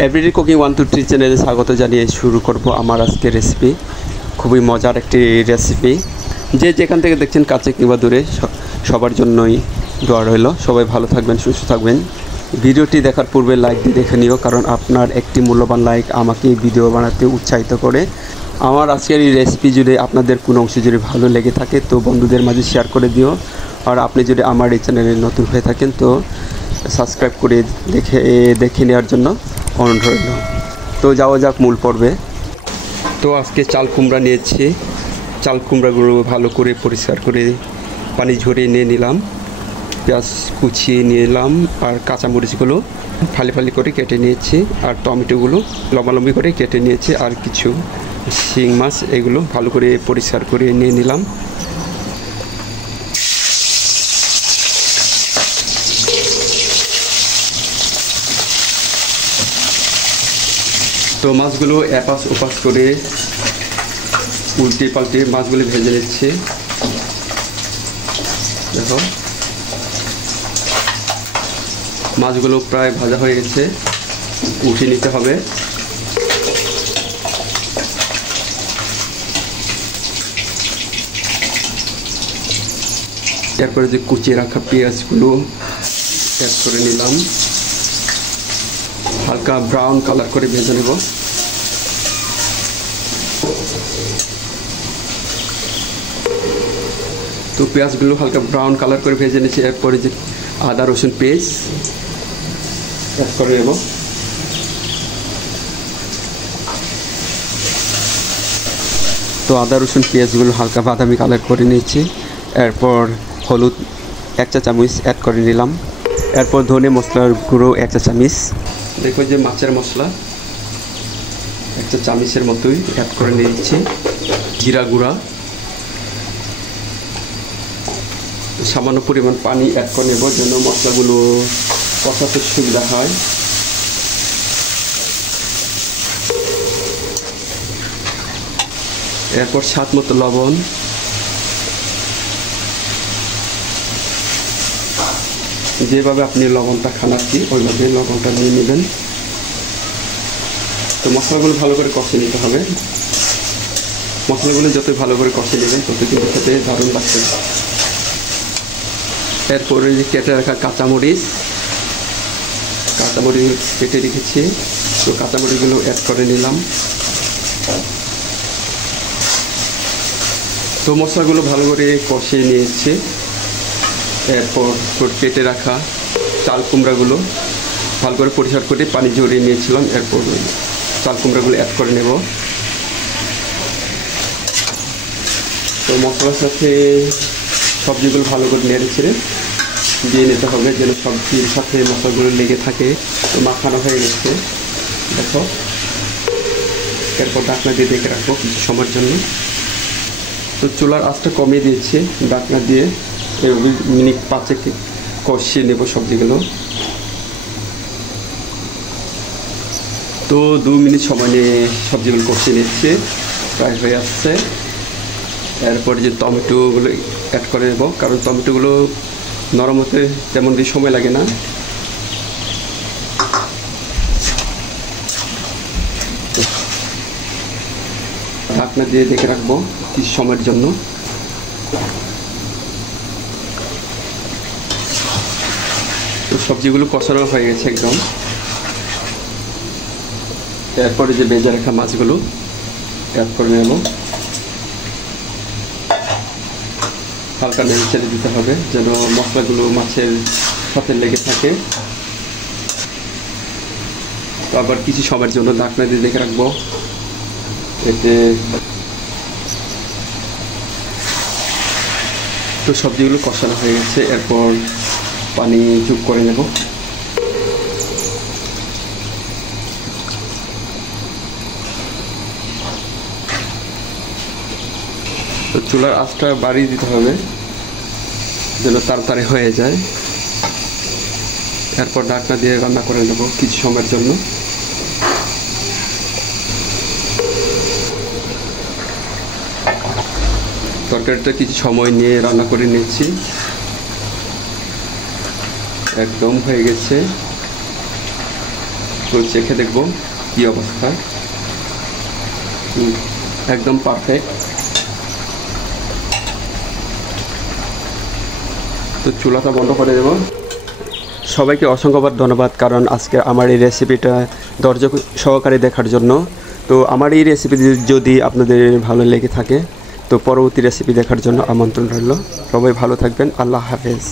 Everyday cooking 123 চ্যানেলে স্বাগত জানিয়ে শুরু করব আমার আজকের রেসিপি। খুবই মজার একটি রেসিপি। যে যেখান থেকে দেখছেন কাছে কিংবা দূরে সবার জন্যই দোয়া রইল। সবাই ভালো থাকবেন, সুস্থ থাকবেন। ভিডিওটি দেখার পূর্বে লাইক দিয়ে দেখে নিও, কারণ আপনার একটি মূল্যবান লাইক আমাকে ভিডিও বানাতে উৎসাহিত করে। আমার আজকের এই রেসিপি যদি আপনাদের কোনো অংশ যদি ভালো লেগে থাকে তো বন্ধুদের মাঝে শেয়ার করে দিও। আর আপনি যদি আমার এই চ্যানেলে নতুন হয়ে থাকেন তো সাবস্ক্রাইব করে দেখে নেওয়ার জন্য অনুরোধ রইল। তো যাওয়া যাক মূল পর্বে। তো আজকে চাল কুমড়া নিয়েছি। চাল কুমড়াগুলো ভালো করে পরিষ্কার করে পানি ঝরিয়ে নিয়ে নিলাম। পেঁয়াজ কুচিয়ে নিলাম আর কাঁচামরিচগুলো ফালি ফালি করে কেটে নিয়েছি, আর টমেটোগুলো লম্বালম্বি করে কেটে নিয়েছি, আর কিছু শিং মাছ এগুলো ভালো করে পরিষ্কার করে নিয়ে নিলাম। তো মাছগুলো এপাশ ওপাশ করে উল্টে পাল্টে মাছগুলো ভেজে নিচ্ছে। দেখো মাছগুলো প্রায় ভাজা হয়ে গেছে, উঠিয়ে নিতে হবে। এরপরে যে কুচিয়ে রাখা পেঁয়াজগুলো অ্যাড করে নিলাম, হালকা ব্রাউন কালার করে ভেজে নেব। তো পেঁয়াজগুলো হালকা ব্রাউন কালার করে ভেজে নিয়েছি। এরপরে যে আদা রসুন পেস্ট অ্যাড করে নেব। তো আদা রসুন পেঁয়াজগুলো হালকা বাদামি কালার করে নিয়েছি। এরপর হলুদ 1 চা চামচ অ্যাড করে নিলাম। এরপর ধনে মশলার গুঁড়ো 1 চা চামচ। দেখো যে মাছের মশলা 1 চা চামচের মতোই অ্যাড করে নিয়েছি। জিরা গুঁড়া সামান্য পরিমাণ পানি অ্যাড করে নেব যেন মশলাগুলো কষাতে সুবিধা হয়। এরপর স্বাদ মতো লবণ, যেভাবে আপনি লবণটা খান আর কি ওইভাবে লবণটা নিয়ে নেবেন। তো মশলাগুলো ভালো করে কষিয়ে নিতে হবে। মশলাগুলো যত ভালো করে কষিয়ে নেবেন তত কিন্তু খেতে দারুণ লাগছে। এরপরে যে কেটে রাখা কাঁচামরিচ কেটে রেখেছি, তো কাঁচামরিচগুলো অ্যাড করে নিলাম। তো মশলাগুলো ভালো করে কষিয়ে নিয়েছি। এরপর কেটে রাখা চাল কুমড়াগুলো ভালো করে পরিষ্কার করে পানি ঝরিয়ে নিয়েছিলাম। এরপর চাল কুমড়াগুলো অ্যাড করে নেব। তো মশলার সাথে সবজিগুলো ভালো করে নেড়ে ছেড়ে দিয়ে নিতে হবে যেন সবজির সাথে মশলাগুলো লেগে থাকে। তো মাখানো হয়ে গেছে দেখো। এরপর ঢাকনা দিয়ে ঢেকে রাখবো কিছু সময়ের জন্য। তো চুলার আঁচটা কমিয়ে দিয়েছি, ঢাকনা দিয়ে এভাবে মিনিট 5 কষিয়ে নেব সবজিগুলো। তো 2 মিনিট সময় নিয়ে সবজিগুলো কষিয়ে নিচ্ছে, প্রায় হয়ে আসছে। এরপরে যে টমেটোগুলো অ্যাড করে নেব, কারণ টমেটোগুলো নরম হতে তেমন বেশি সময় লাগে না। ঢাকনা দিয়ে ঢেকে রাখবো কিছু সময়ের জন্য। তো সবজিগুলো কষানো হয়ে গেছে একদম। এরপরে যে ভেজে রাখা মাছগুলো অ্যাড করে নেব। হালকা নেড়ে ছেড়ে দিতে হবে যেন মশলাগুলো মাছের সাথে লেগে থাকে। তো আবার কিছু সময়ের জন্য ঢাকনা দিয়ে ঢেকে রাখবো। এতে তো সবজিগুলো কষানো হয়ে গেছে। এরপর পানি যোগ করে নেব। তো চুলার আঁচটা বাড়িয়ে দিতে হবে যেন তাড়াতাড়ি হয়ে যায়। এরপর ঢাকনা দিয়ে রান্না করে নেব কিছু সময়ের জন্য। তরকারিটা কিছু সময় নিয়ে রান্না করে নিচ্ছি। একদম হয়ে গেছে। তো চেখে দেখব কী অবস্থা। একদম পারফেক্ট। তো চুলাটা বন্ধ করে দেব। সবাইকে অসংখ্যবার ধন্যবাদ, কারণ আজকে আমার এই রেসিপিটা ধৈর্য সহকারে দেখার জন্য। তো আমার এই রেসিপি যদি আপনাদের ভালো লেগে থাকে তো পরবর্তী রেসিপি দেখার জন্য আমন্ত্রণ রইল। সবাই ভালো থাকবেন। আল্লাহ হাফেজ।